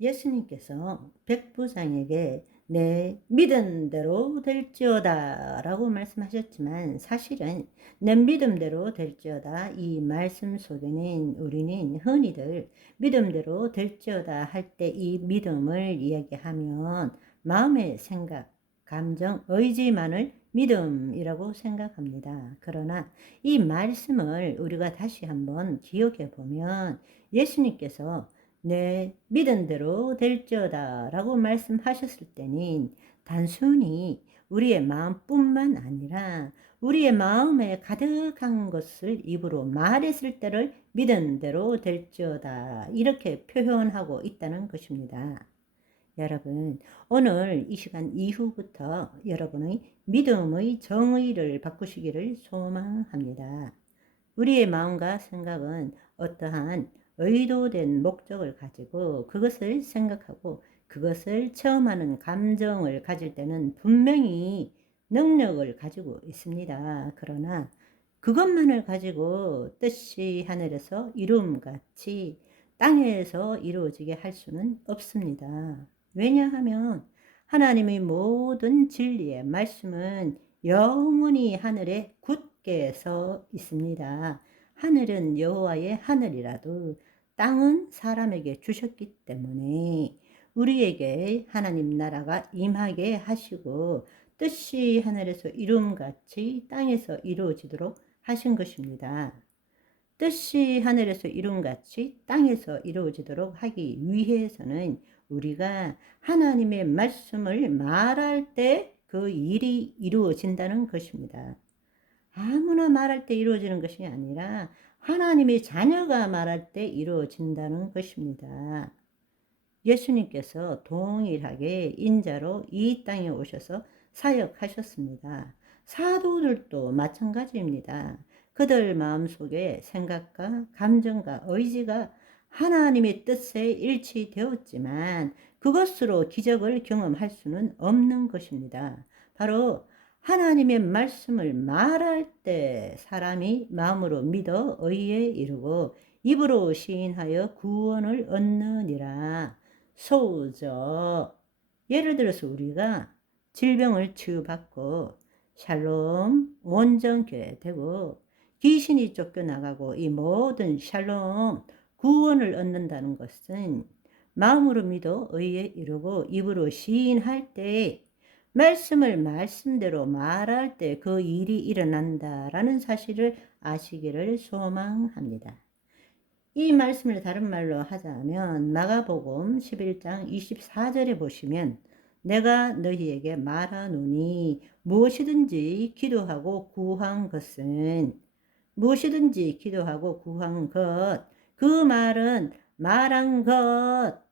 예수님께서 백부장에게 내 믿음대로 될지어다 라고 말씀하셨지만, 사실은 내 믿음대로 될지어다 이 말씀 속에는 우리는 흔히들 믿음대로 될지어다 할 때 이 믿음을 이야기하면 마음의 생각, 감정, 의지만을 믿음이라고 생각합니다. 그러나 이 말씀을 우리가 다시 한번 기억해 보면, 예수님께서 내 믿은 대로 될지어다 라고 말씀하셨을 때는 단순히 우리의 마음뿐만 아니라 우리의 마음에 가득한 것을 입으로 말했을 때를 믿은 대로 될지어다 이렇게 표현하고 있다는 것입니다. 여러분, 오늘 이 시간 이후부터 여러분의 믿음의 정의를 바꾸시기를 소망합니다. 우리의 마음과 생각은 어떠한 의도된 목적을 가지고 그것을 생각하고 그것을 체험하는 감정을 가질 때는 분명히 능력을 가지고 있습니다. 그러나 그것만을 가지고 뜻이 하늘에서 이루음같이 땅에서 이루어지게 할 수는 없습니다. 왜냐하면 하나님의 모든 진리의 말씀은 영원히 하늘에 굳게 서 있습니다. 하늘은 여호와의 하늘이라도 땅은 사람에게 주셨기 때문에 우리에게 하나님 나라가 임하게 하시고 뜻이 하늘에서 이룸같이 땅에서 이루어지도록 하신 것입니다. 뜻이 하늘에서 이룬같이 땅에서 이루어지도록 하기 위해서는 우리가 하나님의 말씀을 말할 때 그 일이 이루어진다는 것입니다. 아무나 말할 때 이루어지는 것이 아니라 하나님의 자녀가 말할 때 이루어진다는 것입니다. 예수님께서 동일하게 인자로 이 땅에 오셔서 사역하셨습니다. 사도들도 마찬가지입니다. 그들 마음속에 생각과 감정과 의지가 하나님의 뜻에 일치되었지만 그것으로 기적을 경험할 수는 없는 것입니다. 바로 하나님의 말씀을 말할 때 사람이 마음으로 믿어 의에 이르고 입으로 시인하여 구원을 얻느니라. 소우죠. 예를 들어서 우리가 질병을 치유받고 샬롬 온전케 되고 귀신이 쫓겨나가고 이 모든 샬롬 구원을 얻는다는 것은 마음으로 믿어 의에 이르고 입으로 시인할 때 말씀을 말씀대로 말할 때 그 일이 일어난다라는 사실을 아시기를 소망합니다. 이 말씀을 다른 말로 하자면 마가복음 11장 24절에 보시면 내가 너희에게 말하노니 무엇이든지 기도하고 구한 것은 무엇이든지 기도하고 구한 것, 그 말은 말한 것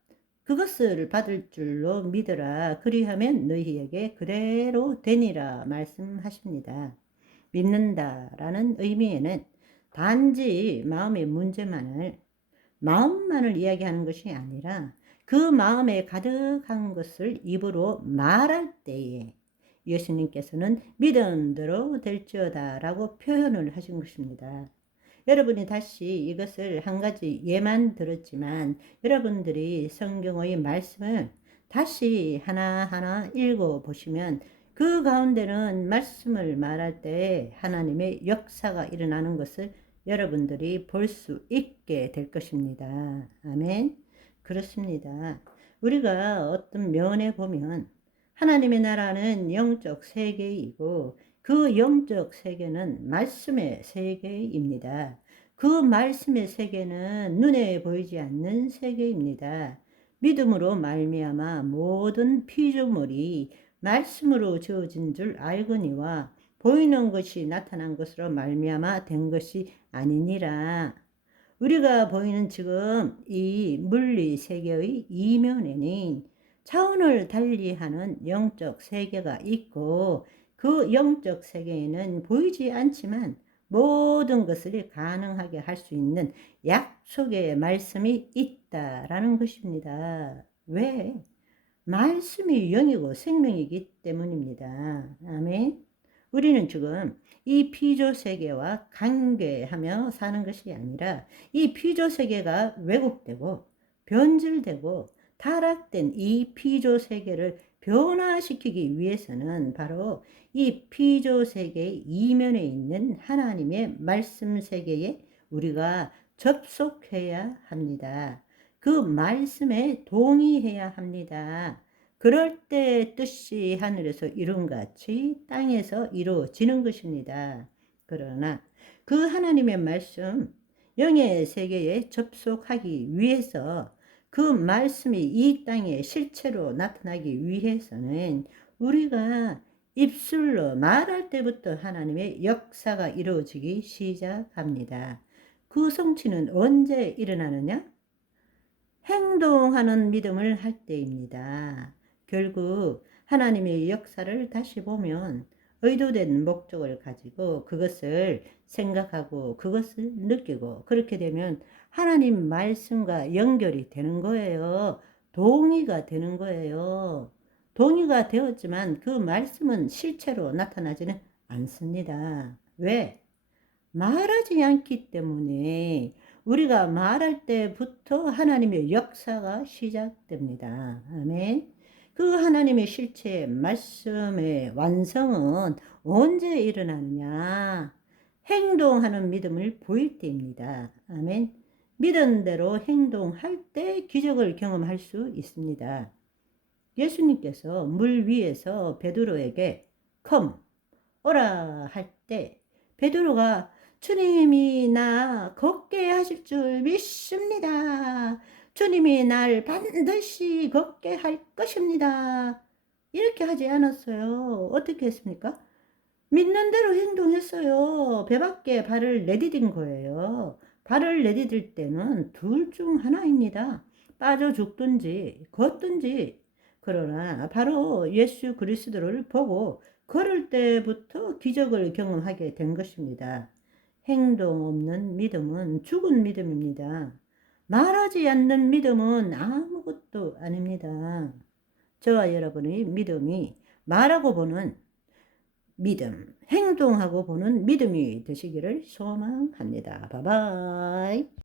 그것을 받을 줄로 믿으라. 그리하면 너희에게 그대로 되니라 말씀하십니다. 믿는다라는 의미에는 단지 마음의 마음만을 이야기하는 것이 아니라 그 마음에 가득한 것을 입으로 말할 때에 예수님께서는 믿음대로 될지어다 라고 표현을 하신 것입니다. 여러분이 다시 이것을 한 가지 예만 들었지만 여러분들이 성경의 말씀을 다시 하나하나 읽어보시면 그 가운데는 말씀을 말할 때 하나님의 역사가 일어나는 것을 여러분들이 볼 수 있게 될 것입니다. 아멘. 그렇습니다. 우리가 어떤 면에 보면 하나님의 나라는 영적 세계이고 그 영적 세계는 말씀의 세계입니다. 그 말씀의 세계는 눈에 보이지 않는 세계입니다. 믿음으로 말미암아 모든 피조물이 말씀으로 지어진 줄 알거니와 보이는 것이 나타난 것으로 말미암아 된 것이 아니니라. 우리가 보이는 지금 이 물리 세계의 이면에는 차원을 달리하는 영적 세계가 있고 그 영적 세계에는 보이지 않지만 모든 것을 가능하게 할 수 있는 약속의 말씀이 있다라는 것입니다. 왜? 말씀이 영이고 생명이기 때문입니다. 아멘. 우리는 지금 이 피조 세계와 관계하며 사는 것이 아니라 이 피조 세계가 왜곡되고 변질되고 타락된 이 피조 세계를 변화시키기 위해서는 바로 이 피조 세계의 이면에 있는 하나님의 말씀 세계에 우리가 접속해야 합니다. 그 말씀에 동의해야 합니다. 그럴 때 뜻이 하늘에서 이룬 같이 땅에서 이루어지는 것입니다. 그러나 그 하나님의 말씀, 영의 세계에 접속하기 위해서 그 말씀이 이 땅에 실체로 나타나기 위해서는 우리가 입술로 말할 때부터 하나님의 역사가 이루어지기 시작합니다. 그 성취는 언제 일어나느냐? 행동하는 믿음을 할 때입니다. 결국 하나님의 역사를 다시 보면 의도된 목적을 가지고 그것을 생각하고 그것을 느끼고 그렇게 되면 하나님 말씀과 연결이 되는 거예요. 동의가 되는 거예요. 동의가 되었지만 그 말씀은 실체로 나타나지는 않습니다. 왜? 말하지 않기 때문에 우리가 말할 때부터 하나님의 역사가 시작됩니다. 아멘. 그 하나님의 실체의 말씀의 완성은 언제 일어나느냐? 행동하는 믿음을 보일 때입니다. 아멘. 믿은 대로 행동할 때 기적을 경험할 수 있습니다. 예수님께서 물 위에서 베드로에게 come, 오라 할 때 베드로가 주님이 나 걷게 하실 줄 믿습니다. 주님이 날 반드시 걷게 할 것입니다. 이렇게 하지 않았어요. 어떻게 했습니까? 믿는 대로 행동했어요. 배 밖에 발을 내디딘 거예요. 발을 내디딜 때는 둘 중 하나입니다. 빠져 죽든지 걷든지. 그러나 바로 예수 그리스도를 보고 걸을 때부터 기적을 경험하게 된 것입니다. 행동 없는 믿음은 죽은 믿음입니다. 말하지 않는 믿음은 아무것도 아닙니다. 저와 여러분의 믿음이 말하고 보는 믿음, 행동하고 보는 믿음이 되시기를 소망합니다. 바이바이.